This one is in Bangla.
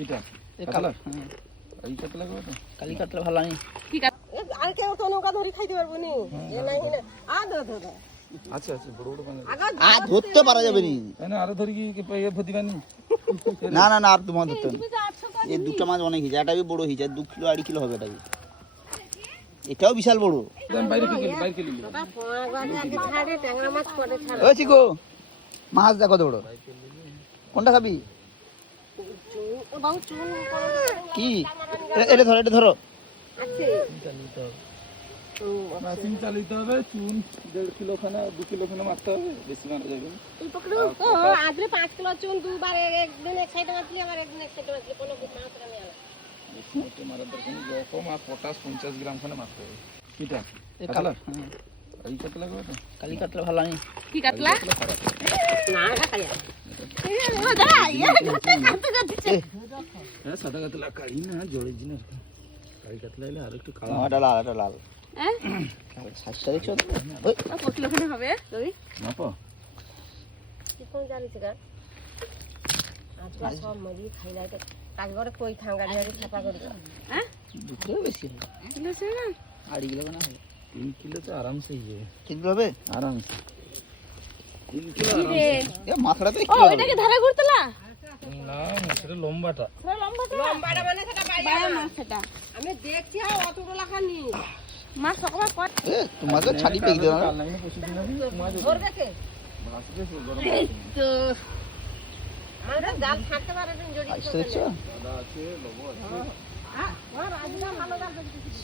কিটা এই কাতলা হ্যাঁ এই কাতলা কত কালি কাতলা ভালো নেই ঠিক আছে আর কেউ তো নৌকা ধরে খাইতে পারবো নি এ নাই না আ দাদা আচ্ছা আচ্ছা বড় বড় বানা ধরতে পারা যাবে নি না আরো ধরি কি এ ফদি বানি না না না আর তোমার ধরতে হবে এই দুটো মাছ অনেক হিজা এটা বড় হিজা 2 কিলো 2.5 কিলো হবে এটাও বিশাল বড় বাইরে কে লিলি দাদা পড়া আগে ছাড়ে ট্যাংরা মাছ পড়ে ছাড়ে ও চিকো মাছ দেখো কত বড় কোনটা খাবি ও বাবু চুন কি এটা ধরো আছে না তিন চালিতে হবে চুন 1.5 কিলো খানা 2 কিলো খানা মারতে হবে বেশি মারা যাবে না তুই পকড়ো ও আজরে 5 কিলো চুন দুবার একদিন এক সাইডে মাছলি আবার একদিন এক সাইডে মাছলি কোনো মাছ রানি আলা বেশি মারতে মারার দরকার নেই যখন আর পটাশ 50 গ্রাম খানা মারতে হবে কিটা এই কাতলা হ্যাঁ এই কাতলা কত কালি কাতলা ভালো নেই কি কাটলা না কাটলা ও দাদা হ্যাঁ সাদা কাতলা কাই না জড়ে জিনিস কাই কাতলা এলে আর একটু কালা এটা লাল হ্যাঁ সাইজটা দেখছো ওই কত কিলো খানে হবে রবি মাপো কি কোন জানিস গা আজকে সব মরি খাইলাই তো কাজ করে কই থাঙ্গা দিয়ে ছাপা করে হ্যাঁ দুটো বেশি হবে কিলো সে না 2.5 কিলো না হবে 3 কিলো তো आराम से ही है কিলো হবে आराम से 3 किलो রে এ মাথাটা তো ও এটাকে ধারে ঘুরতলা না সেটা লম্বাটা লম্বাটা মানে সেটা বাইরে মাছ সেটা আমি দেখছি আর অতগুলা খানি মাছ সকাল কত এ তোমাকে ছাড়ি পেক দাও না লাইনে পৌঁছে দিনা তোমার ধর গেছে মাছ গেছে গরম তো আমাদের জাল থাকতে পারে দিন জড়ি সাইজটা দেখছো দাদা আছে লবো আছে আর আজকে ভালো জাল দেখতেছি